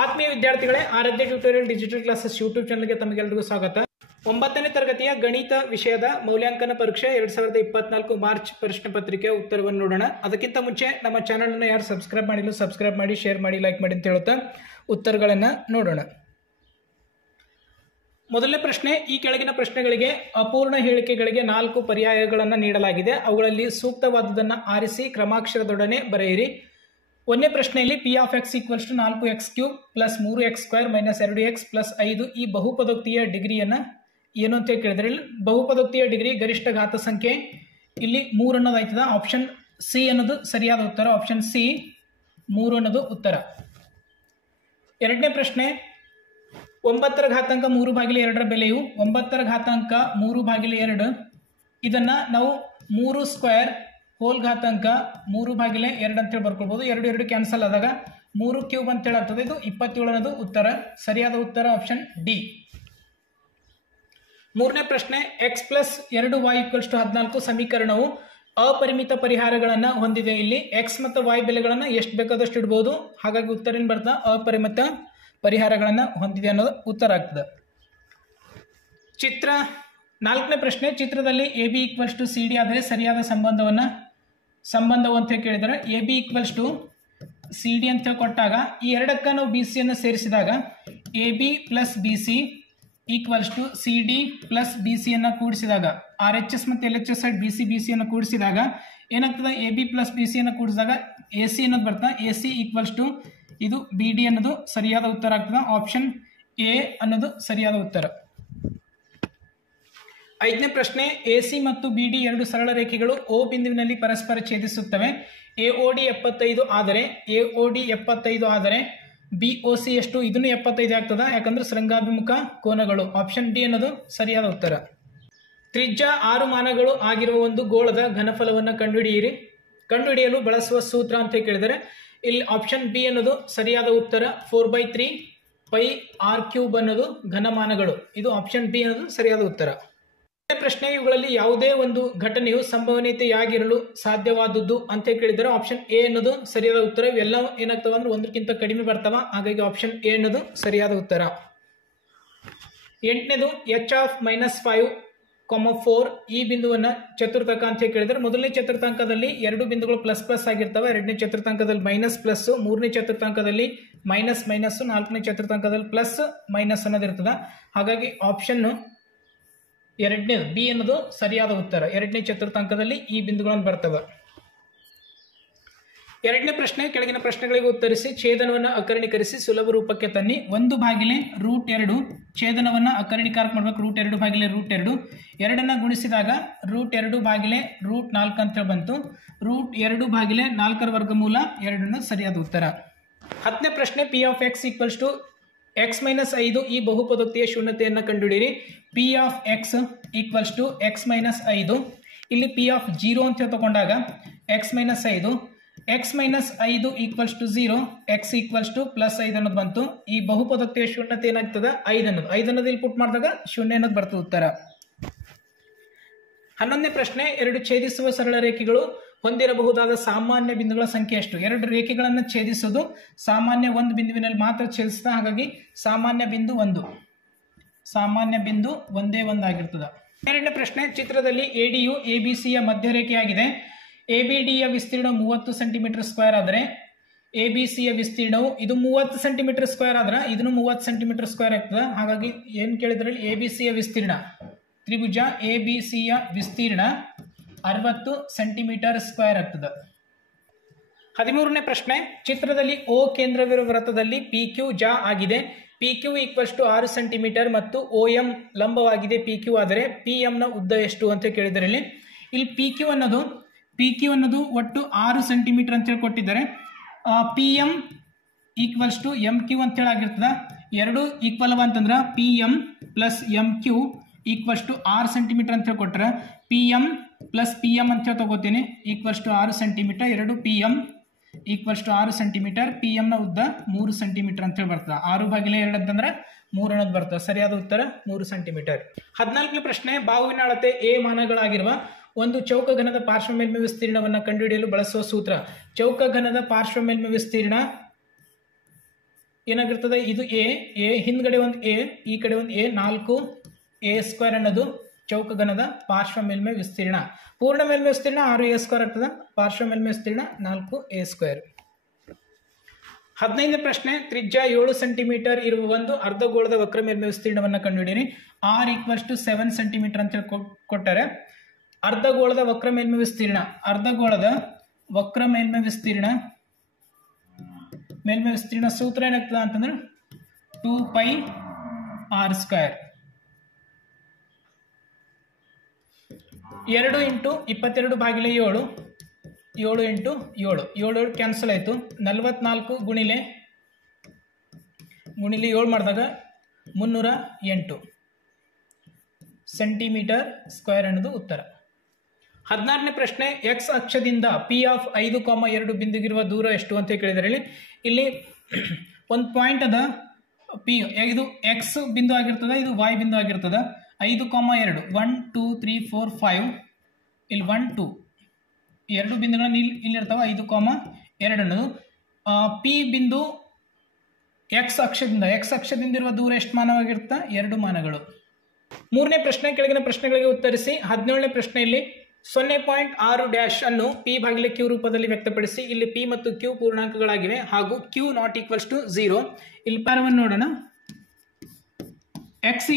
ಆತ್ಮೀಯ ವಿದ್ಯಾರ್ಥಿಗಳೇ, ಆರಾಧ್ಯ tutorial digital classes YouTube ಚಾನಲ್ಗೆ ತಮಗೆಲ್ಲರಿಗೂ ಸ್ವಾಗತ. 9ನೇ ತರಗತಿಯ ಗಣಿತ ವಿಷಯದ ಮೌಲ್ಯಾಂಕನ ಪರೀಕ್ಷೆ 2024 ಮಾರ್ಚ್ ಪ್ರಶ್ನೆ ಪತ್ರಿಕೆಯ ಉತ್ತರವನ್ನು ನೋಡೋಣ. ಅದಕ್ಕಿಂತ ಮುಂಚೆ ನಮ್ಮ ಚಾನಲ್ ಅನ್ನು ಯಾರು ಸಬ್ಸ್ಕ್ರೈಬ್ ಮಾಡಿಲ್ಲ ಸಬ್ಸ್ಕ್ರೈಬ್ ಮಾಡಿ, ಶೇರ್ ಮಾಡಿ, ಲೈಕ್ ಮಾಡಿ ಅಂತ ಹೇಳುತ್ತಾ ಉತ್ತರಗಳನ್ನು ನೋಡೋಣ. ಮೊದಲನೇ ಪ್ರಶ್ನೆ, ಈ ಕೆಳಗಿನ ಪ್ರಶ್ನೆಗಳಿಗೆ ಅಪೂರ್ಣ ಹೇಳಿಕೆಗಳಿಗೆ 4 ಪರ್ಯಾಯಗಳನ್ನು ನೀಡಲಾಗಿದೆ. ಅವುಗಳಲ್ಲಿ ಸೂಕ್ತವಾದುದನ್ನು ಆರಿಸಿ ಕ್ರಮಾಕ್ಷರದೊಡನೆ ಬರೆಯಿರಿ. ಒಂದನೇ ಪ್ರಶ್ನೆಯಲ್ಲಿ P of x equals to 4x³ plus 3x² minus 2x plus 5 ಈ ಬಹುಪದೋಕ್ತಿಯ ಡಿಗ್ರಿಯನ್ನು ಏನು ಅಂತ ಕೇಳಿದ್ರೆ, ಇಲ್ಲಿ ಬಹುಪದೋಕ್ತಿಯ ಡಿಗ್ರಿ ಗರಿಷ್ಠ ಘಾತ ಸಂಖ್ಯೆ ಇಲ್ಲಿ 3 ಅನ್ನೋದು ಆಯ್ತದ. ಆಪ್ಷನ್ ಸಿ ಅನ್ನೋದು ಸರಿಯಾದ ಉತ್ತರ. ಆಪ್ಷನ್ ಸಿ 3 ಅನ್ನೋದು ಉತ್ತರ. ಎರಡನೇ ಪ್ರಶ್ನೆ, 9ರ ಘಾತಾಂಕ 3/2 ಬೆಲೆಯು 9ರ ಘಾತಾಂಕ 3/2 ಇದನ್ನು ನಾವು 3² ಹೋಲ್ ಘಾತಾಂಕ 3/2 ಅಂತೇಳಿ ಬರ್ಕೊಳ್ಬೋದು. 2 ಕ್ಯಾನ್ಸಲ್ ಆದಾಗ 3³ ಅಂತೇಳಿ ಆಗ್ತದೆ. ಇದು 27 ಅನ್ನೋದು ಉತ್ತರ. ಸರಿಯಾದ ಉತ್ತರ ಆಪ್ಷನ್ ಡಿ. ಮೂರನೇ ಪ್ರಶ್ನೆ, ಎಕ್ಸ್ ಪ್ಲಸ್ 2y = 14 ಸಮೀಕರಣವು ಅಪರಿಮಿತ ಪರಿಹಾರಗಳನ್ನು ಹೊಂದಿದೆ. ಇಲ್ಲಿ ಎಕ್ಸ್ ಮತ್ತು ವೈ ಬೆಲೆಗಳನ್ನು ಎಷ್ಟು ಬೇಕಾದಷ್ಟು ಇಡ್ಬೋದು. ಹಾಗಾಗಿ ಉತ್ತರ ಏನು ಬರ್ತಾ ಅಪರಿಮಿತ ಪರಿಹಾರಗಳನ್ನು ಹೊಂದಿದೆ ಅನ್ನೋದು ಉತ್ತರ ಆಗ್ತದೆ. ಚಿತ್ರ 4ನೇ ಪ್ರಶ್ನೆ, ಚಿತ್ರದಲ್ಲಿ A B equals to C D ಆದರೆ ಸರಿಯಾದ ಸಂಬಂಧವು ಅಂತ ಕೇಳಿದರೆ, A B equals to C D ಅಂತ ಕೊಟ್ಟಾಗ ಈ ಎರಡಕ್ಕೆ ನಾವು ಬಿ ಸಿಯನ್ನು ಸೇರಿಸಿದಾಗ A B plus B C equals to C D plus B ಸಿಯನ್ನು ಕೂಡಿಸಿದಾಗ ಆರ್ ಎಚ್ ಎಸ್ ಮತ್ತು ಎಲ್ ಎಚ್ ಎಸ್ ಬಿ ಸಿಯನ್ನು ಕೂಡಿಸಿದಾಗ ಏನಾಗ್ತದೆ, ಎ ಬಿ ಪ್ಲಸ್ ಬಿ ಸಿಯನ್ನು ಕೂಡಿಸಿದಾಗ ಎ ಸಿ ಅನ್ನೋದು ಬರ್ತಾ ಎ ಸಿ ಈಕ್ವಲ್ಸ್ ಟು ಇದು ಬಿ ಡಿ ಅನ್ನೋದು ಸರಿಯಾದ ಉತ್ತರ ಆಗ್ತದೆ. ಆಪ್ಷನ್ ಎ ಅನ್ನೋದು ಸರಿಯಾದ ಉತ್ತರ. 5ನೇ ಪ್ರಶ್ನೆ, ಎ ಸಿ ಮತ್ತು ಬಿ ಡಿ ಎರಡು ಸರಳ ರೇಖೆಗಳು ಓ ಬಿಂದುವಿನಲ್ಲಿ ಪರಸ್ಪರ ಛೇದಿಸುತ್ತವೆ. ಎ ಒ ಡಿ 75 ಆದರೆ ಬಿ ಒ ಸಿ ಎಷ್ಟು? ಇದನ್ನು 75 ಆಗ್ತದ, ಯಾಕಂದ್ರೆ ಶೃಂಗಾಭಿಮುಖ ಕೋನಗಳು. ಆಪ್ಷನ್ ಡಿ ಅನ್ನೋದು ಸರಿಯಾದ ಉತ್ತರ. ತ್ರಿಜ್ಯ 6 ಮಾನಗಳು ಆಗಿರುವ ಒಂದು ಗೋಳದ ಘನಫಲವನ್ನು ಕಂಡುಹಿಡಿಯಲು ಬಳಸುವ ಸೂತ್ರ ಅಂತ ಕೇಳಿದರೆ, ಇಲ್ಲಿ ಆಪ್ಷನ್ ಬಿ ಅನ್ನೋದು ಸರಿಯಾದ ಉತ್ತರ. 4/3 π r³ ಅನ್ನೋದು ಘನಮಾನಗಳು. ಇದು ಆಪ್ಷನ್ ಬಿ ಅನ್ನೋದು ಸರಿಯಾದ ಉತ್ತರ. ಪ್ರಶ್ನೆ, ಇವುಗಳಲ್ಲಿ ಯಾವುದೇ ಒಂದು ಘಟನೆಯು ಸಂಭವನೀಯತೆಯಾಗಿರಲು ಸಾಧ್ಯವಾದದ್ದು ಅಂತ ಕೇಳಿದರೆ ಆಪ್ಷನ್ ಎ ಅನ್ನೋದು ಸರಿಯಾದ ಉತ್ತರ. ಇವೆಲ್ಲ ಏನಾಗ್ತವ ಅಂದ್ರೆ 1ಕ್ಕಿಂತ ಕಡಿಮೆ ಬರ್ತಾವ, ಹಾಗಾಗಿ ಆಪ್ಷನ್ ಎ ಅನ್ನೋದು ಸರಿಯಾದ ಉತ್ತರ. 8ನೇದು h ಆಫ್ -5, 4 ಈ ಬಿಂದುವನ್ನ ಚತುರ್ಥಕ ಅಂತ ಕೇಳಿದರೆ, ಮೊದಲನೇ ಚತುರ್ಥಾಂಕದಲ್ಲಿ 2 ಬಿಂದುಗಳು ಪ್ಲಸ್ ಪ್ಲಸ್ ಆಗಿರ್ತವೆ, 2ನೇ ಚತುರ್ಥಾಂಕದಲ್ಲಿ ಮೈನಸ್ ಪ್ಲಸ್, 3ನೇ ಚತುರ್ಥಾಂಕದಲ್ಲಿ ಮೈನಸ್ ಮೈನಸ್, 4ನೇ ಚತುರ್ಥಾಂಕದಲ್ಲಿ ಪ್ಲಸ್ ಮೈನಸ್ ಅನ್ನೋದು ಇರ್ತದೆ. ಹಾಗಾಗಿ ಆಪ್ಷನ್ 2ನೇದು ಬಿ ಅನ್ನೋದು ಸರಿಯಾದ ಉತ್ತರ. 2ನೇ ಚತುರ್ಥಾಂಕದಲ್ಲಿ ಈ ಬಿಂದುಗಳನ್ನು ಬರ್ತವೆ. 2ನೇ ಪ್ರಶ್ನೆ, ಕೆಳಗಿನ ಪ್ರಶ್ನೆಗಳಿಗೆ ಉತ್ತರಿಸಿ ಛೇದನವನ್ನು ಅಕರ್ಣೀಕರಿಸಿ ಸುಲಭ ರೂಪಕ್ಕೆ ತನ್ನಿ. 1/√2 ಛೇದನವನ್ನು ಅಕರ್ಣೀಕಾರಕ ಮಾಡಬೇಕು. √2/√2 2 ಗುಣಿಸಿದಾಗ √2/√4 ಅಂತ ಬಂತು. √2/4 ವರ್ಗಮೂಲ 2 ಸರಿಯಾದ ಉತ್ತರ. 10ನೇ ಪ್ರಶ್ನೆ, P of x equals to x-5 ಈ ಬಹುಪದೋಕ್ತಿಯ ಶೂನ್ಯತೆಯನ್ನು ಕಂಡುಹಿಡಿಯಿರಿ. P of x equals to x-5. ಇಲ್ಲಿ ಪಿ ಆಫ್ 0 ಅಂತ ತಗೊಂಡಾಗ x-5 x-5 equals to 0, x equals to +5 ಅನ್ನೋದು ಬಂತು. ಈ ಬಹುಪದೋಕ್ತಿಯ ಶೂನ್ಯತೆ ಏನಾಗ್ತದೆ 5 ಅನ್ನೋದು ಇಲ್ಲಿ ಪುಟ್ ಮಾಡಿದಾಗ ಶೂನ್ಯ ಅನ್ನೋದು ಬರ್ತದೆ ಉತ್ತರ. 11ನೇ ಪ್ರಶ್ನೆ, 2 ಛೇದಿಸುವ ಸರಳ ರೇಖೆಗಳು ಹೊಂದಿರಬಹುದಾದ ಸಾಮಾನ್ಯ ಬಿಂದುಗಳ ಸಂಖ್ಯೆ ಎಷ್ಟು? 2 ರೇಖೆಗಳನ್ನು ಛೇದಿಸೋದು ಸಾಮಾನ್ಯ ಒಂದು ಬಿಂದುವಿನಲ್ಲಿ ಮಾತ್ರ ಛೇದಿಸ್ತಾ, ಹಾಗಾಗಿ ಸಾಮಾನ್ಯ ಬಿಂದು ಒಂದೇ ಆಗಿರ್ತದೆ. 2ನೇ ಪ್ರಶ್ನೆ, ಚಿತ್ರದಲ್ಲಿ ಎಡಿಯು ಎಬಿಸಿಯ ಮಧ್ಯರೇಖೆಯಾಗಿದೆ. ಎಬಿಡಿಯ ವಿಸ್ತೀರ್ಣ 30 cm² ಆದರೆ ಎಬಿಸಿಯ ವಿಸ್ತೀರ್ಣವು ಇದು 30 cm² ಆದ್ರೆ ಇದನ್ನು 30 cm² ಆಗ್ತದೆ. ಹಾಗಾಗಿ ಏನು ಕೇಳಿದ್ರಲ್ಲಿ ಎಬಿಸಿಯ ವಿಸ್ತೀರ್ಣ, ತ್ರಿಭುಜ ಎಬಿಸಿಯ ವಿಸ್ತೀರ್ಣ 60 cm² ಆಗ್ತದೆ. 13ನೇ ಪ್ರಶ್ನೆ, ಚಿತ್ರದಲ್ಲಿ ಓ ಕೇಂದ್ರವಿರುವ ವೃತ್ತದಲ್ಲಿ PQ ಜಾ ಆಗಿದೆ. PQ ಈಕ್ವಲ್ಸ್ ಟು 6 cm ಮತ್ತು OM ಲಂಬವಾಗಿದೆ. PQ ಆದರೆ PM ನ ಉದ್ದ ಎಷ್ಟು ಅಂತ ಕೇಳಿದರೆ, ಇಲ್ಲಿ PQ ಅನ್ನೋದು ಒಟ್ಟು 6 cm ಅಂತೇಳಿ ಕೊಟ್ಟಿದ್ದಾರೆ. PM ಈಕ್ವಲ್ಸ್ ಟು MQ ಅಂತೇಳಿ ಆಗಿರ್ತದೆ. ಎರಡು ಈಕ್ವಲ್ ಅಂತಂದ್ರೆ PM plus MQ equals to 6 cm ಅಂತೇಳಿ ಕೊಟ್ಟರೆ PM ಪ್ಲಸ್ PM ಅಂತ ತಗೋತೀನಿ equals to 6 cm. 2 PM equals to 6 cm. PM ನ ಉದ್ದ 3 cm ಅಂತೇಳಿ ಬರ್ತದೆ. 6/2 ಅಂತಂದ್ರೆ 3 ಅನ್ನೋದು ಬರ್ತದೆ. ಸರಿಯಾದ ಉತ್ತರ 3 cm. 14ನೇ ಪ್ರಶ್ನೆ, ಬಾಹುವಿನ ಅಳತೆ A ಮಾನಗಳಾಗಿರುವ ಒಂದು ಚೌಕಘನದ ಪಾರ್ಶ್ವ ಮೇಲ್ಮೈ ವಿಸ್ತೀರ್ಣವನ್ನು ಕಂಡುಹಿಡಿಯಲು ಬಳಸುವ ಸೂತ್ರ. ಚೌಕಘನದ ಪಾರ್ಶ್ವ ಮೇಲ್ಮೈ ವಿಸ್ತೀರ್ಣ ಏನಾಗಿರ್ತದೆ, ಇದು ಎ ಹಿಂದ್ಗಡೆ ಒಂದು ಎ, ಈ ಕಡೆ ಒಂದು ಎ, 4a² ಅನ್ನೋದು ಚೌಕಗಣದ ಪಾರ್ಶ್ವ ಮೇಲ್ಮೈ ವಿಸ್ತೀರ್ಣ. ಪೂರ್ಣ ಮೇಲ್ಮೈ ವಿಸ್ತೀರ್ಣ 6a² ಆಗ್ತದೆ, ಪಾರ್ಶ್ವ ಮೇಲ್ಮೈ ವಿಸ್ತೀರ್ಣ 4a². 15ನೇ ಪ್ರಶ್ನೆ, ತ್ರಿಜ್ಯ 7 ಸೆಂಟಿಮೀಟರ್ ಇರುವ ಒಂದು ಅರ್ಧಗೋಳದ ವಕ್ರ ಮೇಲ್ಮೈ ವಿಸ್ತೀರ್ಣವನ್ನು ಕಂಡುಹಿಡಿಯಿರಿ. r = 7 ಸೆಂಟಿಮೀಟರ್ ಅಂತ ಹೇಳಿ ಕೊಟ್ಟರೆ ಅರ್ಧಗೋಳದ ವಕ್ರ ಮೇಲ್ಮೈ ವಿಸ್ತೀರ್ಣ, ಅರ್ಧಗೋಳದ ವಕ್ರ ಮೇಲ್ಮೈ ವಿಸ್ತೀರ್ಣ ಸೂತ್ರ ಏನಾಗ್ತದೆ ಅಂತಂದ್ರೆ 2πr². 2 × 22/7, 7 × 7 ಕ್ಯಾನ್ಸಲ್ ಆಯಿತು. 44 ಗುಣಿಲೆ 7 ಮಾಡಿದಾಗ 308 ಸೆಂಟಿಮೀಟರ್ ಸ್ಕ್ವೇರ್ ಅನ್ನೋದು ಉತ್ತರ. 16ನೇ ಪ್ರಶ್ನೆ, ಎಕ್ಸ್ ಅಕ್ಷದಿಂದ P(5,2) ಬಿಂದುಗಿರುವ ದೂರ ಎಷ್ಟು ಅಂತ ಕೇಳಿದರೆ ಇಲ್ಲಿ ಒಂದು ಪಾಯಿಂಟ್ ಅದ P, ಇದು ಎಕ್ಸ್ ಬಿಂದು ಆಗಿರ್ತದೆ, ಇದು y ಬಿಂದು ಆಗಿರ್ತದೆ. 5,2 1 2 3 4 5 ಇಲ್ಲಿ 1 2 ಎರಡು ಬಿಂದುಗಳನ್ನು ಇಲ್ಲಿರ್ತಾವೆ. 5,2 ಅನ್ನೋದು P ಬಿಂದು ಎಕ್ಸ್ ಅಕ್ಷದಿಂದ ಇರುವ ದೂರ ಎಷ್ಟು ಮಾನವಾಗಿರುತ್ತೆ? 2 ಮಾನಗಳು. 3ನೇ ಪ್ರಶ್ನೆ, ಕೆಳಗಿನ ಪ್ರಶ್ನೆಗಳಿಗೆ ಉತ್ತರಿಸಿ. 17ನೇ ಪ್ರಶ್ನೆಯಲ್ಲಿ 0.6 ಅನ್ನು P/Q ರೂಪದಲ್ಲಿ ವ್ಯಕ್ತಪಡಿಸಿ. ಇಲ್ಲಿ P ಮತ್ತು Q ಪೂರ್ಣಾಂಕಗಳಾಗಿವೆ ಹಾಗೂ Q ≠ 0. ಇಲ್ಲಿ ಪಾರವನ್ನು ನೋಡೋಣ. x =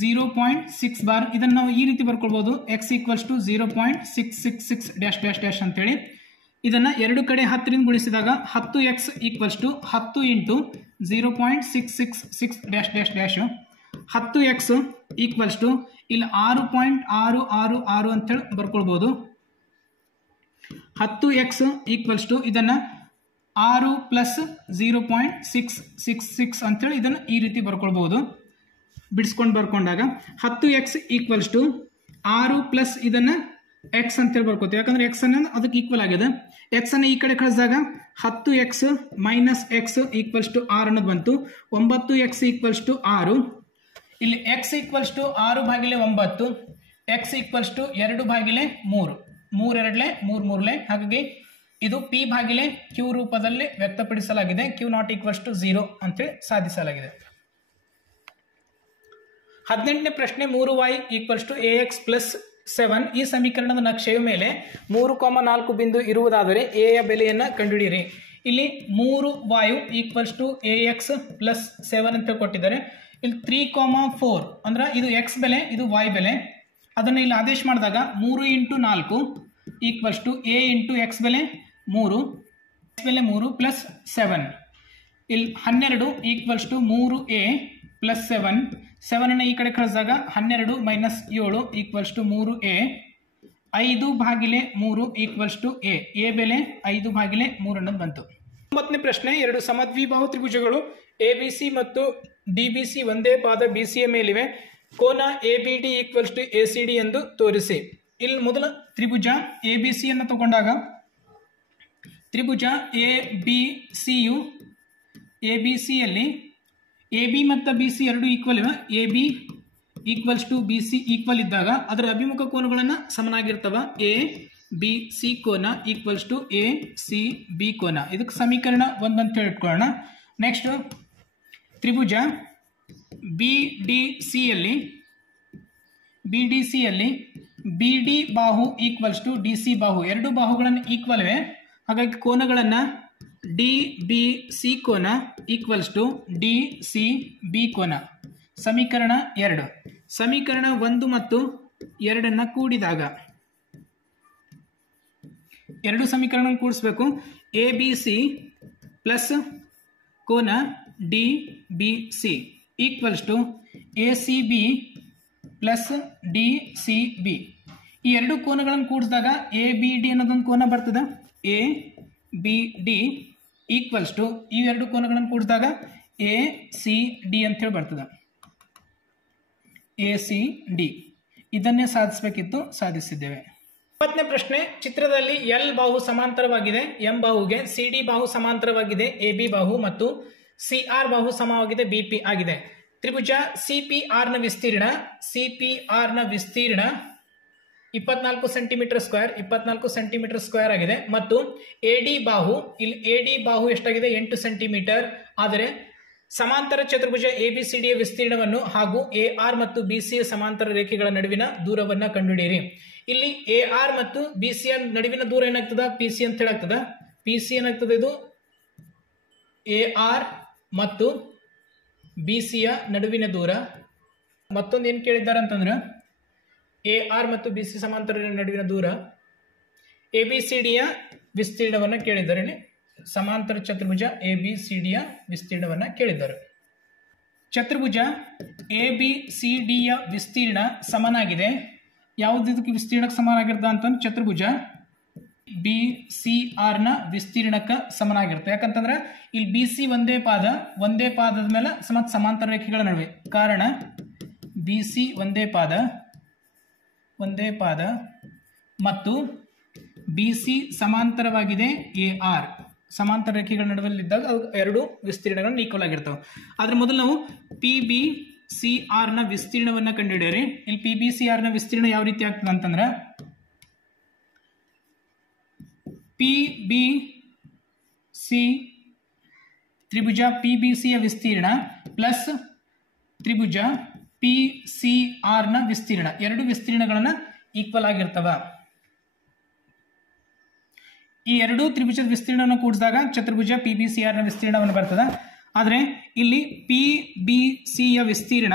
0.6 ಬಾರ್, ಇದನ್ನು ನಾವು ಈ ರೀತಿ ಬರ್ಕೊಳ್ಬಹುದು. x = 0.666 ಅಂತೇಳಿ ಇದನ್ನ ಎರಡು ಕಡೆ 10 ಗುಣಿಸಿದಾಗ 10x = 10 × 0.666 10x = ಇಲ್ಲಿ 6.666 ಅಂತೇಳಿ ಬರ್ಕೊಳ್ಬಹುದು. 10x = ಇದನ್ನ 6 + 0.666 ಅಂತೇಳಿ ಇದನ್ನು ಈ ರೀತಿ ಬರ್ಕೊಳ್ಬಹುದು. ಬಿಡಿಸ್ಕೊಂಡು ಬರ್ಕೊಂಡಾಗ 10x = 6 ಪ್ಲಸ್ ಇದನ್ನ x ಅಂತೇಳಿ ಬರ್ಕೋತೀವಿ, ಯಾಕಂದ್ರೆ x ಅನ್ನೋದು ಅದಕ್ಕೆ ಈಕ್ವಲ್ ಆಗಿದೆ. x ಅನ್ನು ಈ ಕಡೆ ಕಳಿಸಿದಾಗ 10x - x = 6 ಅನ್ನೋದು ಬಂತು. 9x = 6. ಇಲ್ಲಿ x = 6/9, x = 2/3, 3 2 ಹಾಗಾಗಿ ಇದು P/Q ರೂಪದಲ್ಲಿ ವ್ಯಕ್ತಪಡಿಸಲಾಗಿದೆ. Q ≠ 0 ಅಂತೇಳಿ ಸಾಧಿಸಲಾಗಿದೆ. 18ನೇ ಪ್ರಶ್ನೆ, 3y = ax + 7 ಈ ಸಮೀಕರಣದ ನಕ್ಷೆಯ ಮೇಲೆ 3,4 ಬಿಂದು ಇರುವುದಾದರೆ a ಯ ಬೆಲೆಯನ್ನು ಕಂಡುಹಿಡಿಯಿರಿ. ಇಲ್ಲಿ 3y = ax + 7 ಅಂತ ಕೊಟ್ಟಿದ್ದಾರೆ. ಇಲ್ಲಿ 3,4 ಅಂದ್ರೆ ಇದು x ಬೆಲೆ, ಇದು y ಬೆಲೆ. ಅದನ್ನು ಇಲ್ಲಿ ಆದೇಶ ಮಾಡಿದಾಗ 3 × 4 = a × x ಬೆಲೆ 3, x ಬೆಲೆ 3 + 7. ಇಲ್ಲಿ 12 = 3a + 7. 7 ಅನ್ನು ಈ ಕಡೆ ಕಳಿಸಿದಾಗ 12 - 7 = 3a. 5/3 = a ಬೆಲೆ 5/3 ಅನ್ನೋದು ಬಂತು. 9ನೇ ಪ್ರಶ್ನೆ, ಎರಡು ಸಮದ್ವಿಬಾಹು ತ್ರಿಭುಜಗಳು ABC ಮತ್ತು DBC ಒಂದೇ ಪಾದ BCಯ ಮೇಲಿವೆ. ಕೋನ ABD = ACD ಎಂದು ತೋರಿಸಿ. ಇಲ್ಲಿ ಮೊದಲ ತ್ರಿಭುಜ ABC ಅನ್ನು ತಗೊಂಡಾಗ ತ್ರಿಭುಜ ABCಯಲ್ಲಿ AB ಮತ್ತು BC ಎರಡು ಈಕ್ವಲ್ ಇವೆ. AB = BC ಈಕ್ವಲ್ ಇದ್ದಾಗ ಅದರ ಅಭಿಮುಖ ಕೋನಗಳನ್ನು ಸಮನಾಗಿರ್ತವೆ. ABC ಕೋನ = ACB ಕೋನ. ಇದಕ್ಕೆ ಸಮೀಕರಣ 1 ಅಂತ ಹೇಳ್ಕೊಳ್ಳೋಣ. ನೆಕ್ಸ್ಟ್ ತ್ರಿಭುಜ BDCಯಲ್ಲಿ BD ಬಾಹು = DC ಬಾಹು, ಎರಡು ಬಾಹುಗಳನ್ನು ಈಕ್ವಲ್ ಇವೆ. ಹಾಗಾಗಿ ಕೋನಗಳನ್ನು DBC ಕೋನ = DCB ಕೋನ. ಸಮೀಕರಣ 2. ಸಮೀಕರಣ 1 ಮತ್ತು 2 ಕೂಡಿದಾಗ ಎರಡು ಸಮೀಕರಣ ಕೂಡಿಸಬೇಕು. ABC ಪ್ಲಸ್ ಕೋನ DBC = ACB ಪ್ಲಸ್ DCB. ಈ ಎರಡು ಕೋನಗಳನ್ನು ಕೂಡಿಸಿದಾಗ ABD ಅನ್ನೋದೊಂದು ಕೋನ ಬರ್ತದೆ. ABD = ಈ ಎರಡು ಕೋನಗಳನ್ನು ಕೂಡಿಸಿದಾಗ ACD ಅಂತೇಳಿ ಬರ್ತದೆ. ACD ಇದನ್ನೇ ಸಾಧಿಸಬೇಕಿತ್ತು, ಸಾಧಿಸಿದ್ದೇವೆ. 20ನೇ ಪ್ರಶ್ನೆ, ಚಿತ್ರದಲ್ಲಿ L ಬಾಹು ಸಮಾಂತರವಾಗಿದೆ M ಬಾಹುಗೆ, CD ಬಾಹು ಸಮಾಂತರವಾಗಿದೆ AB ಬಾಹು ಮತ್ತು CR ಬಾಹು ಸಮವಾಗಿದೆ BP ಆಗಿದೆ. ತ್ರಿಭುಜ CPR ನ ವಿಸ್ತೀರ್ಣ 24 ಸೆಂಟಿಮೀಟರ್ ಸ್ಕ್ವೇರ್ ಆಗಿದೆ. ಮತ್ತು AD ಬಾಹು, ಇಲ್ಲಿ AD ಬಾಹು ಎಷ್ಟಾಗಿದೆ 8 ಸೆಂಟಿಮೀಟರ್. ಆದರೆ ಸಮಾಂತರ ಚತುರ್ಭುಜ ABCD ಯ ವಿಸ್ತೀರ್ಣವನ್ನು ಹಾಗೂ AR ಮತ್ತು BC ಯ ಸಮಾಂತರ ರೇಖೆಗಳ ನಡುವಿನ ದೂರವನ್ನ ಕಂಡುಹಿಡಿಯಿರಿ. ಇಲ್ಲಿ AR ಮತ್ತು BC ಯ ನಡುವಿನ ದೂರ ಏನಾಗ್ತದ, PC ಅಂತ ಹೇಳಾಗ್ತದ. PC ಏನಾಗ್ತದೆ, ಇದು AR ಮತ್ತು BC ಯ ನಡುವಿನ ದೂರ. ಮತ್ತೊಂದು ಏನು ಕೇಳಿದ್ದಾರೆ ಅಂತಂದ್ರೆ AR ಮತ್ತು BC ಸಮಾಂತರ ನಡುವಿನ ದೂರ. ABCD ಯ ವಿಸ್ತೀರ್ಣವನ್ನು ಕೇಳಿದ್ದಾರೆ. ಸಮಾಂತರ ಚತುರ್ಭುಜ ABCD ಯ ವಿಸ್ತೀರ್ಣವನ್ನು ಕೇಳಿದ್ದಾರೆ. ಚತುರ್ಭುಜ ABCD ಯ ವಿಸ್ತೀರ್ಣ ಸಮನಾಗಿದೆ. ಯಾವುದಕ್ಕೆ ವಿಸ್ತೀರ್ಣಕ್ಕೆ ಸಮನಾಗಿರ್ತದೆ ಅಂತಂದ್ರೆ ಚತುರ್ಭುಜ BCR ನ ವಿಸ್ತೀರ್ಣಕ್ಕೆ ಸಮನಾಗಿರುತ್ತೆ. ಯಾಕಂತಂದ್ರೆ ಇಲ್ಲಿ BC ಒಂದೇ ಪಾದದ ಮೇಲೆ ಸಮಾಂತರ ರೇಖೆಗಳ ನಡುವೆ, ಕಾರಣ BC ಒಂದೇ ಪಾದ ಮತ್ತು BC ಸಮಾಂತರವಾಗಿದೆ AR. ಸಮಾಂತರ ರೇಖೆಗಳ ನಡುವಲ್ಲಿದ್ದಾಗ ಅವು ಎರಡು ವಿಸ್ತೀರ್ಣಗಳನ್ನು ಈಕ್ವಲ್ ಆಗಿರ್ತವೆ. ಆದ್ರೆ ಮೊದಲು ನಾವು PBCR ನ ವಿಸ್ತೀರ್ಣವನ್ನು ಕಂಡುಹಿಡಿಯಿರಿ. ಇಲ್ಲಿ PBCR ನ ವಿಸ್ತೀರ್ಣ ಯಾವ ರೀತಿ ಆಗ್ತದೆ ಅಂತಂದ್ರೆ PBC ತ್ರಿಭುಜ PBC ಯ ವಿಸ್ತೀರ್ಣ ಪ್ಲಸ್ ತ್ರಿಭುಜ PCR ನ ವಿಸ್ತೀರ್ಣ, ಎರಡು ವಿಸ್ತೀರ್ಣಗಳನ್ನ ಈಕ್ವಲ್ ಆಗಿರ್ತವ. ಈ ಎರಡು ತ್ರಿಭುಜದ ವಿಸ್ತೀರ್ಣವನ್ನು ಕೂಡಿಸಿದಾಗ ಚತುರ್ಭುಜ PBCR ನ ವಿಸ್ತೀರ್ಣವನ್ನು ಬರ್ತದ. ಆದರೆ ಇಲ್ಲಿ PBC ಯ ವಿಸ್ತೀರ್ಣ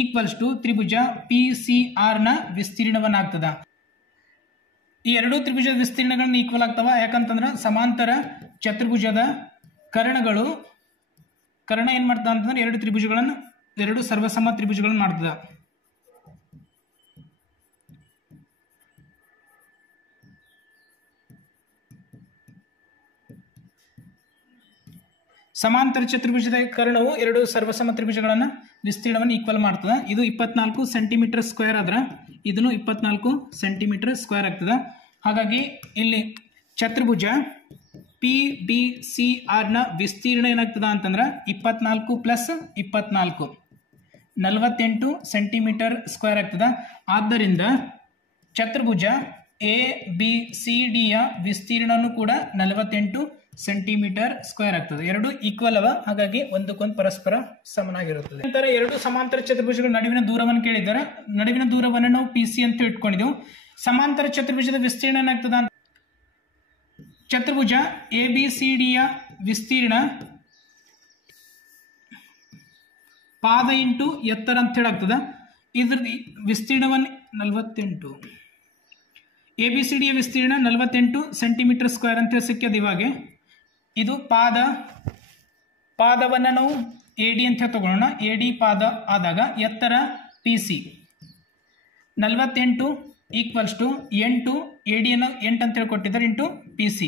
ಈಕ್ವಲ್ಸ್ ಟು ತ್ರಿಭುಜ PCR ನ ವಿಸ್ತೀರ್ಣವನ್ನು ಆಗ್ತದ. ಈ ಎರಡು ತ್ರಿಭುಜದ ವಿಸ್ತೀರ್ಣಗಳನ್ನ ಈಕ್ವಲ್ ಆಗ್ತವ. ಯಾಕಂತಂದ್ರೆ ಸಮಾಂತರ ಚತುರ್ಭುಜದ ಕರ್ಣ ಏನ್ ಮಾಡ್ತದ ಅಂತಂದ್ರೆ ಎರಡು ಸರ್ವಸಮ ತ್ರಿಭುಜಗಳನ್ನು ಮಾಡ್ತದ. ಸಮಾಂತರ ಚತುರ್ಭುಜದ ಕರ್ಣವು ಎರಡು ಸರ್ವಸಮ ತ್ರಿಭುಜಗಳನ್ನು ವಿಸ್ತೀರ್ಣವನ್ನು ಈಕ್ವಲ್ ಮಾಡ್ತದೆ. ಇದು 24 ಸೆಂಟಿಮೀಟರ್ ಸ್ಕ್ವೇರ್ ಆದ್ರೆ ಇದನ್ನು 24 ಸೆಂಟಿಮೀಟರ್ ಸ್ಕ್ವೇರ್ ಆಗ್ತದೆ. ಹಾಗಾಗಿ ಇಲ್ಲಿ ಚತುರ್ಭುಜ PBCR ನ ವಿಸ್ತೀರ್ಣ ಏನಾಗ್ತದ ಅಂತಂದ್ರೆ 24 ಪ್ಲಸ್ 24 48 ಸೆಂಟಿಮೀಟರ್ ಸ್ಕ್ವೇರ್ ಆಗ್ತದ. ಆದ್ದರಿಂದ ಚತುರ್ಭುಜ ABCD ಯ ವಿಸ್ತೀರ್ಣನೂ ಕೂಡ 48 ಸೆಂಟಿಮೀಟರ್ ಸ್ಕ್ವೇರ್ ಆಗ್ತದೆ. ಎರಡು ಈಕ್ವಲ್ ಅವ, ಹಾಗಾಗಿ ಒಂದಕ್ಕೊಂದು ಪರಸ್ಪರ ಸಮನಾಗಿರುತ್ತದೆ. ನಂತರ ಎರಡು ಸಮಾಂತರ ಚತುರ್ಭುಜಗಳ ನಡುವಿನ ದೂರವನ್ನು ಕೇಳಿದ್ದಾರೆ. ನಡುವಿನ ದೂರವನ್ನು ನಾವು PC ಅಂತ ಇಟ್ಕೊಂಡಿದ್ದೆವು. ಸಮಾಂತರ ಚತುರ್ಭುಜದ ವಿಸ್ತೀರ್ಣ ಏನಾಗ್ತದ, ಚತುರ್ಭುಜ ABCD ಯ ವಿಸ್ತೀರ್ಣ ಪಾದ ಇಂಟು ಎತ್ತರ ಅಂತ ಹೇಳಾಗ್ತದ. ಇದ್ರ ವಿಸ್ತೀರ್ಣವನ್ನು 48 ABCD ಯ ವಿಸ್ತೀರ್ಣ 48 ಸೆಂಟಿಮೀಟರ್ ಸ್ಕ್ವೇರ್ ಅಂತ ಸಿಕ್ಕಿದೆ. ಇವಾಗ ಇದು ಪಾದವನ್ನು ನಾವು AD ಅಂತ ತಗೊಳ್ಳೋಣ. AD ಪಾದ ಆದಾಗ ಎತ್ತರ PC 48 ಈಕ್ವಲ್ಸ್ ಟು 8 AD ಅನ್ನು 8 ಅಂತ ಹೇಳಿ ಕೊಟ್ಟಿದ್ದಾರೆ ಇಂಟು PC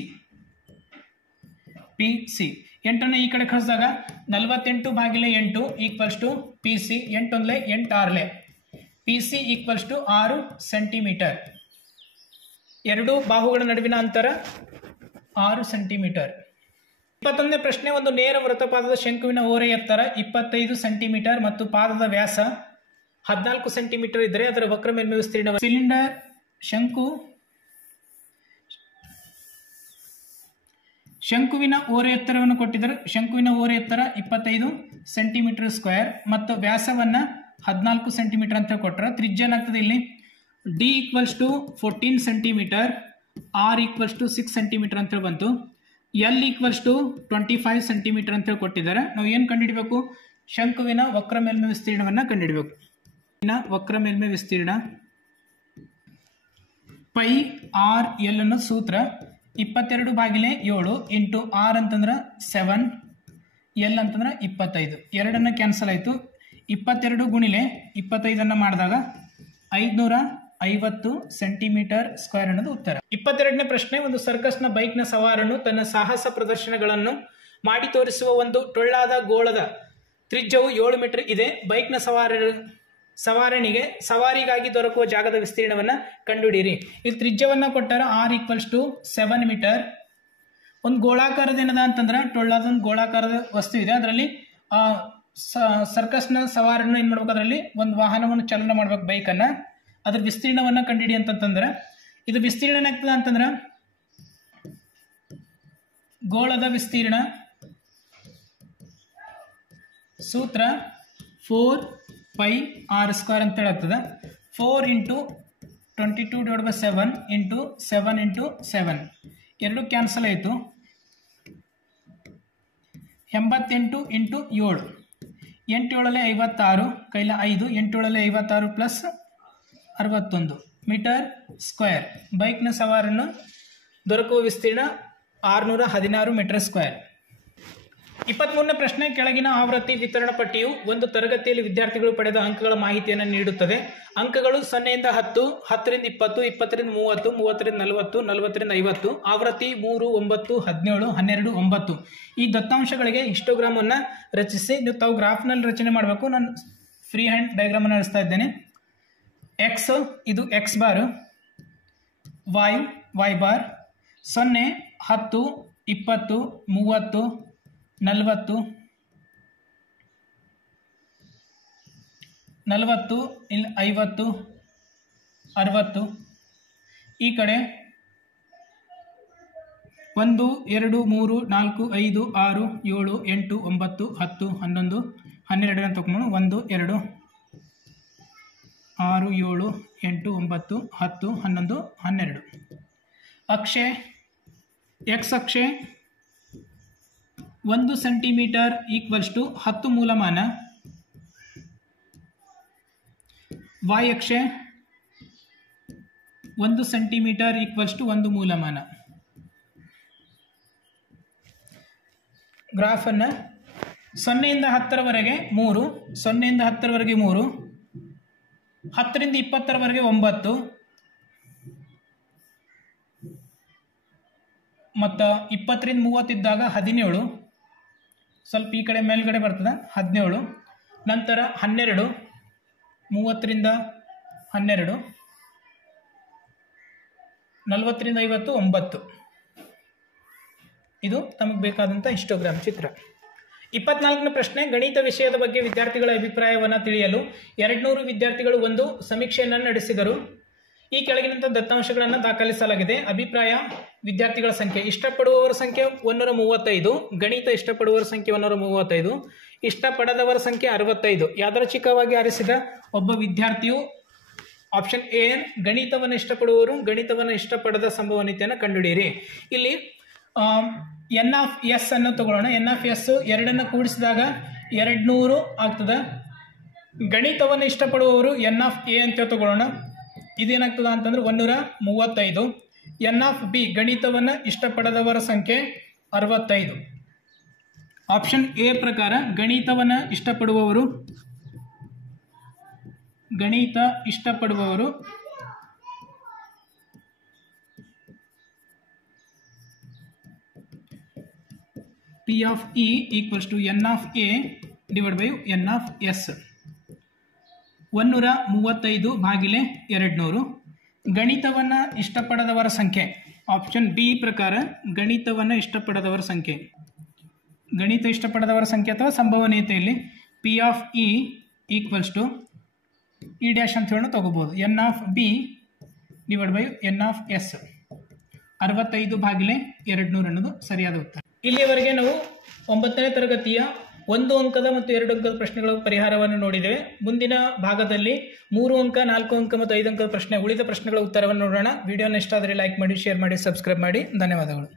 8ಅನ್ನು ಈ ಕಡೆ ಕಳಿಸಿದಾಗ 48 ಭಾಗಿಲೆ 8 ಈಕ್ವಲ್ಸ್ ಟು PC 8 ಒಂದ್ಲೆ 8 ಆರ್ಲೆ PC ಈಕ್ವಲ್ಸ್ ಟು 6 ಸೆಂಟಿಮೀಟರ್. ಎರಡು ಬಾಹುಗಳ ನಡುವಿನ ಅಂತರ 6 ಸೆಂಟಿಮೀಟರ್. 21ನೇ ಪ್ರಶ್ನೆ, ಒಂದು ನೇರ ವೃತ್ತಪಾದದ ಶಂಕುವಿನ ಓರೆ ಎತ್ತರ 25 ಸೆಂಟಿಮೀಟರ್ ಮತ್ತು ಪಾದದ ವ್ಯಾಸ 14 ಸೆಂಟಿಮೀಟರ್ ಇದ್ದರೆ ಅದರ ವಕ್ರ ಮೇಲ್ಮೈ ವಿಸ್ತೀರ್ಣ. ಸಿಲಿಂಡರ್ ಶಂಕುವಿನ ಓರೆ ಎತ್ತರವನ್ನು ಕೊಟ್ಟಿದ್ದಾರೆ. ಶಂಕುವಿನ ಓರೆ ಎತ್ತರ 25 ಸೆಂಟಿಮೀಟರ್ ಸ್ಕ್ವೇರ್ ಮತ್ತು ವ್ಯಾಸವನ್ನ 14 ಸೆಂಟಿಮೀಟರ್ ಅಂತ ಕೊಟ್ಟರೆ ತ್ರಿಜ್ಯ ಏನಾಗ್ತದೆ ಇಲ್ಲಿ D equals to 14 centimetre, R equals to 6 centimetre ಅಂತ ಬಂತು. L ಈಕ್ವಲ್ಸ್ ಟು 25 ಸೆಂಟಿಮೀಟರ್ ಅಂತ ಕೊಟ್ಟಿದ್ದಾರೆ. ನಾವು ಏನು ಕಂಡುಹಿಡಬೇಕು, ಶಂಕುವಿನ ವಕ್ರ ಮೇಲ್ಮೈ ವಿಸ್ತೀರ್ಣವನ್ನು ಕಂಡುಹಿಡಬೇಕು. ವಕ್ರ ಮೇಲ್ಮೈ ವಿಸ್ತೀರ್ಣ ಪೈ ಆರ್ ಎಲ್ ಅನ್ನೋ ಸೂತ್ರ 22/7 ಇಂಟು R ಅಂತಂದ್ರೆ 7, L ಅಂತಂದ್ರೆ 25. ಎರಡನ್ನ ಕ್ಯಾನ್ಸಲ್ ಆಯಿತು. 22 ಗುಣಿಲೆ 25 ಮಾಡಿದಾಗ 550 ಸೆಂಟಿಮೀಟರ್ ಸ್ಕ್ವೇರ್ ಅನ್ನೋದು ಉತ್ತರ. 22ನೇ ಪ್ರಶ್ನೆ, ಒಂದು ಸರ್ಕಸ್ನ ಬೈಕ್ನ ಸವಾರನು ತನ್ನ ಸಾಹಸ ಪ್ರದರ್ಶನಗಳನ್ನು ಮಾಡಿ ತೋರಿಸುವ ಒಂದು ಟೊಳ್ಳಾದ ಗೋಳದ ತ್ರಿಜ್ಯವು 7 ಮೀಟರ್ ಇದೆ. ಬೈಕ್ನ ಸವಾರನಿಗೆ ಸವಾರಿಗಾಗಿ ದೊರಕುವ ಜಾಗದ ವಿಸ್ತೀರ್ಣವನ್ನು ಕಂಡುಹಿಡಿಯಿರಿ. ಇಲ್ಲಿ ತ್ರಿಜ್ಯವನ್ನು ಕೊಟ್ಟಾರ R ಈಕ್ವಲ್ಸ್ ಟು 7 ಮೀಟರ್. ಒಂದು ಗೋಳಾಕಾರದ ಏನದ ಅಂತಂದ್ರೆ ಟೊಳ್ಳಾದ ಒಂದು ಗೋಳಾಕಾರದ ವಸ್ತು ಇದೆ. ಅದರಲ್ಲಿ ಸರ್ಕಸ್ನ ಸವಾರನ್ನು ಏನು ಮಾಡ್ಬೇಕು, ಅದರಲ್ಲಿ ಒಂದು ವಾಹನವನ್ನು ಚಾಲನೆ ಮಾಡ್ಬೇಕು ಬೈಕನ್ನು. ಅದ್ರ ವಿಸ್ತೀರ್ಣವನ್ನು ಕಂಡುಹಿಡಿ ಅಂತಂತಂದ್ರೆ ಇದು ವಿಸ್ತೀರ್ಣ ಏನಾಗ್ತದೆ ಅಂತಂದ್ರೆ ಗೋಳದ ವಿಸ್ತೀರ್ಣ ಸೂತ್ರ 4πr² ಅಂತ ಹೇಳಾಗ್ತದೆ. 4 × 22/7 × 7 × 7 ಎರಡು ಕ್ಯಾನ್ಸಲ್ ಆಯಿತು. 88 × 7 8 7 56 ಕೈಲ 5 8 7 56 ಪ್ಲಸ್ 61 ಮೀಟರ್ ಸ್ಕ್ವೇರ್. ಬೈಕ್ನ ಸವಾರನ್ನು ದೊರಕುವ ವಿಸ್ತೀರ್ಣ 616 ಮೀಟರ್ ಸ್ಕ್ವೇರ್. 23ನೇ ಪ್ರಶ್ನೆ, ಕೆಳಗಿನ ಆವೃತ್ತಿ ವಿತರಣಾ ಪಟ್ಟಿಯು ಒಂದು ತರಗತಿಯಲ್ಲಿ ವಿದ್ಯಾರ್ಥಿಗಳು ಪಡೆದ ಅಂಕಗಳ ಮಾಹಿತಿಯನ್ನು ನೀಡುತ್ತದೆ. ಅಂಕಗಳು 0 ರಿಂದ 10, 10 ರಿಂದ 20, 20 ರಿಂದ 30, 30 ರಿಂದ 40, 40 ರಿಂದ 50. ಆವೃತ್ತಿ 3, 9, 17, 12, 9. ಈ ದತ್ತಾಂಶಗಳಿಗೆ ಹಿಸ್ಟೋಗ್ರಾಮ್ ಅನ್ನು ರಚಿಸಿ. ನೀವು ತಾವು ಗ್ರಾಫ್ನಲ್ಲಿ ರಚನೆ ಮಾಡಬೇಕು. ನಾನು ಫ್ರೀ ಹ್ಯಾಂಡ್ ಡಯಾಗ್ರಾಮ್ ಅನ್ನು ನಡೆಸ್ತಾ ಇದ್ದೇನೆ. ಎಕ್ಸ್ ಇದು ಎಕ್ಸ್ ಬಾರ್, ವೈ ಬಾರ್. 0, 10, 20, 30, 40, 40 ಇಲ್ಲಿ 50, 60. ಈ ಕಡೆ 1 2 3 4 5 6 7 8 9 10 11 12 ಅಂತ ತಗೊಂಡು 1 2 6 7 8 9 10 11 12. ಅಕ್ಷೆ ಎಕ್ಸ್ ಅಕ್ಷೆ 1 ಸೆಂಟಿಮೀಟರ್ = 10 ಮೂಲಮಾನ. ವೈ ಅಕ್ಷೆ 1 ಸೆಂಟಿಮೀಟರ್ = 1 ಮೂಲಮಾನ. ಗ್ರಾಫನ್ನು 0 ರಿಂದ 10ರವರೆಗೆ 3, 0 ರಿಂದ 10ರವರೆಗೆ 3, 10 ರಿಂದ 20ರವರೆಗೆ 9 ಮತ್ತು 20 ರಿಂದ 30 ಇದ್ದಾಗ 17, ಸ್ವಲ್ಪ ಈ ಕಡೆ ಮೇಲ್ಗಡೆ ಬರ್ತದೆ 17. ನಂತರ 12, 30 ರಿಂದ 12, 40 ರಿಂದ 50 9. ಇದು ತಮಗೆ ಬೇಕಾದಂಥ ಹಿಸ್ಟೋಗ್ರಾಮ್ ಚಿತ್ರ. 24ನೇ ಪ್ರಶ್ನೆ, ಗಣಿತ ವಿಷಯದ ಬಗ್ಗೆ ವಿದ್ಯಾರ್ಥಿಗಳ ಅಭಿಪ್ರಾಯವನ್ನು ತಿಳಿಯಲು 200 ವಿದ್ಯಾರ್ಥಿಗಳು ಒಂದು ಸಮೀಕ್ಷೆಯನ್ನು ನಡೆಸಿದರು. ಈ ಕೆಳಗಿನಂಥ ದತ್ತಾಂಶಗಳನ್ನು ದಾಖಲಿಸಲಾಗಿದೆ. ಅಭಿಪ್ರಾಯ ವಿದ್ಯಾರ್ಥಿಗಳ ಸಂಖ್ಯೆ, ಇಷ್ಟಪಡುವವರ ಸಂಖ್ಯೆ 135, ಗಣಿತ ಇಷ್ಟಪಡುವವರ ಸಂಖ್ಯೆ 135, ಇಷ್ಟಪಡದವರ ಸಂಖ್ಯೆ 65. ಯಾದೃಚ್ಛಿಕವಾಗಿ ಆರಿಸಿದ ಒಬ್ಬ ವಿದ್ಯಾರ್ಥಿಯು ಆಪ್ಷನ್ ಎ ಗಣಿತವನ್ನು ಇಷ್ಟಪಡುವವರು ಗಣಿತವನ್ನು ಇಷ್ಟಪಡದ ಸಂಭವನೀಯತೆಯನ್ನು ಕಂಡುಹಿಡಿಯಿರಿ. ಇಲ್ಲಿ NF ಅನ್ನು ತಗೊಳ್ಳೋಣ. NF ಎರಡನ್ನು ಕೂಡಿಸಿದಾಗ 200 ಆಗ್ತದೆ. ಗಣಿತವನ್ನು ಇಷ್ಟಪಡುವವರು NF ಅಂತ ತಗೊಳ್ಳೋಣ. ಇದೇನಾಗ್ತದ ಅಂತಂದ್ರೆ 135. NF ಗಣಿತವನ್ನು ಇಷ್ಟಪಡದವರ ಸಂಖ್ಯೆ 65. ಆಪ್ಷನ್ ಎ ಪ್ರಕಾರ ಗಣಿತ ಇಷ್ಟಪಡುವವರು P of E = N of A / N of S. 135 ಭಾಗಿಲೆ 200. ಗಣಿತವನ್ನು ಇಷ್ಟಪಡದವರ ಸಂಖ್ಯೆ ಆಪ್ಷನ್ ಬಿ ಪ್ರಕಾರ ಗಣಿತವನ್ನು ಇಷ್ಟಪಡದವರ ಸಂಖ್ಯೆ ಅಥವಾ ಸಂಭವನೀಯತೆಯಲ್ಲಿ P of E = E' ಅಂತ ಹೇಳಿ ತಗೋಬಹುದು. N of B / N of S. 65 ಭಾಗಿಲೆ 200 ಅನ್ನೋದು ಸರಿಯಾದ ಉತ್ತರ. ಇಲ್ಲಿಯವರೆಗೆ ನಾವು 9ನೇ ತರಗತಿಯ 1 ಅಂಕದ ಮತ್ತು 2 ಅಂಕದ ಪ್ರಶ್ನೆಗಳ ಪರಿಹಾರವನ್ನು ನೋಡಿದ್ದೇವೆ. ಮುಂದಿನ ಭಾಗದಲ್ಲಿ 3 ಅಂಕ, 4 ಅಂಕ ಮತ್ತು 5 ಅಂಕದ ಉಳಿದ ಪ್ರಶ್ನೆಗಳ ಉತ್ತರವನ್ನು ನೋಡೋಣ. ವಿಡಿಯೋನ ಇಷ್ಟ ಆದರೆ ಲೈಕ್ ಮಾಡಿ, ಶೇರ್ ಮಾಡಿ, ಸಬ್ಸ್ಕ್ರೈಬ್ ಮಾಡಿ. ಧನ್ಯವಾದಗಳು.